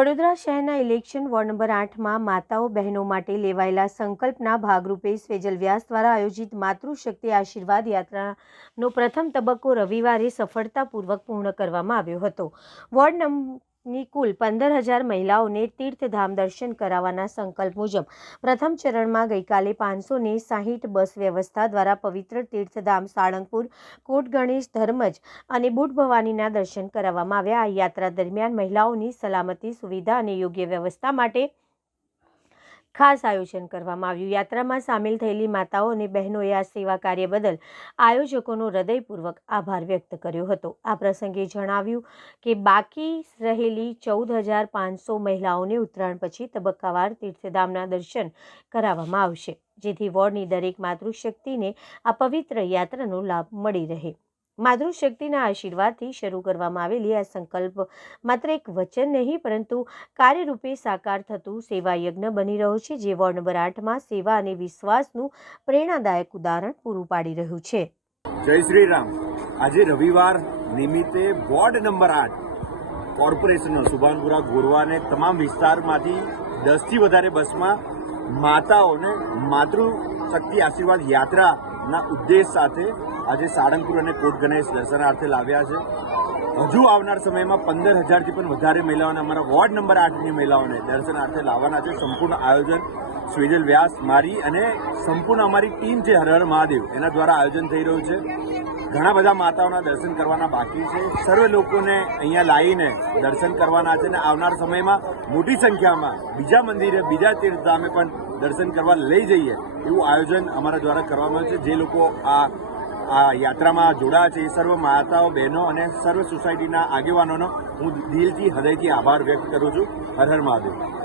વડોદરા શહેરના election ward number આઠમાં માતાઓ બહેનો માટે લેવાયેલા સંકલ્પના ભાગરૂપે સ્વેજલ વ્યાસ દ્વારા આયોજિત માતૃશક્તિ આશીર્વાદ યાત્રાનો પ્રથમ તબક્કો રવિવારે સફળતાપૂર્વક પૂર્ણ કરવામાં આવ્યો હતો. વોર્ડ નંબરની કુલ પંદર હજાર મહિલાઓને તીર્થધામ દર્શન કરાવવાના સંકલ્પ મુજબ પ્રથમ ચરણમાં ગઈકાલે પાંચસો ને સાહીઠ બસ વ્યવસ્થા દ્વારા પવિત્ર તીર્થધામ સાળંગપુર, કોટ ગણેશ ધર્મજ અને બુટ ભવાનીના દર્શન કરાવવામાં આવ્યા. આ યાત્રા દરમિયાન મહિલાઓની સલામતી સુવિધા અને યોગ્ય વ્યવસ્થા માટે ખાસ આયોજન કરવામાં આવ્યું. યાત્રામાં સામેલ થયેલી માતાઓ અને બહેનોએ આ સેવા કાર્ય બદલ આયોજકોનો હૃદયપૂર્વક આભાર વ્યક્ત કર્યો હતો. આ પ્રસંગે જણાવ્યું કે બાકી રહેલી ચૌદ હજાર પાંચસો મહિલાઓને ઉત્તરાયણ પછી તબક્કાવાર તીર્થધામના દર્શન કરાવવામાં આવશે, જેથી વોર્ડની દરેક માતૃશક્તિને આ પવિત્ર યાત્રાનો લાભ મળી રહે. માતૃશક્તિના આશીર્વાદથી શરૂ કરવામાં આવેલી આ સંકલ્પ માત્ર એક વચન નહીં, પરંતુ કાર્યરૂપે સાકાર થતું સેવા યજ્ઞ બની રહ્યો છે, જે વોર્ડ નંબર આઠમાં સેવા અને વિશ્વાસનું પ્રેરણાદાયક ઉદાહરણ પૂરું પાડી રહ્યું છે. જય શ્રી રામ. આજે રવિવાર નિમિત્તે વોર્ડ નંબર આઠ કોર્પોરેશનનો સુભાનપુરા ગોરવાને તમામ વિસ્તારમાંથી દસથી વધારે બસમાં માતાઓને માતૃશક્તિ આશીર્વાદ યાત્રાના ઉદ્દેશ સાથે આજે સાળંગપુર અને કોટ ગણેશ દર્શનાર્થે લાવ્યા છે. હજુ આવનાર સમયમાં પંદર હજારથી પણ વધારે મહિલાઓને અમારા વોર્ડ નંબર આઠની મહિલાઓને દર્શનાર્થે લાવવાના છે. સંપૂર્ણ આયોજન સ્વેજલ વ્યાસ, મારી અને સંપૂર્ણ અમારી ટીમ છે, હર હર મહાદેવ. એના દ્વારા આયોજન થઈ રહ્યું છે. ઘણા બધા માતાઓના દર્શન કરવાના બાકી છે. સર્વે લોકોને અહીંયા લાવીને દર્શન કરવાના છે અને આવનાર સમયમાં મોટી સંખ્યામાં બીજા મંદિરે, બીજા તીર્થધામે પણ દર્શન કરવા લઈ જઈએ એવું આયોજન અમારા દ્વારા કરવામાં આવ્યું છે. જે લોકો આ આ યાત્રામાં જોડાયા છે એ સર્વ માતાઓ, બહેનો અને સર્વ સોસાયટીના આગેવાનોનો હું દિલથી, હૃદયથી આભાર વ્યક્ત કરું છું. હર હર મહાદેવ.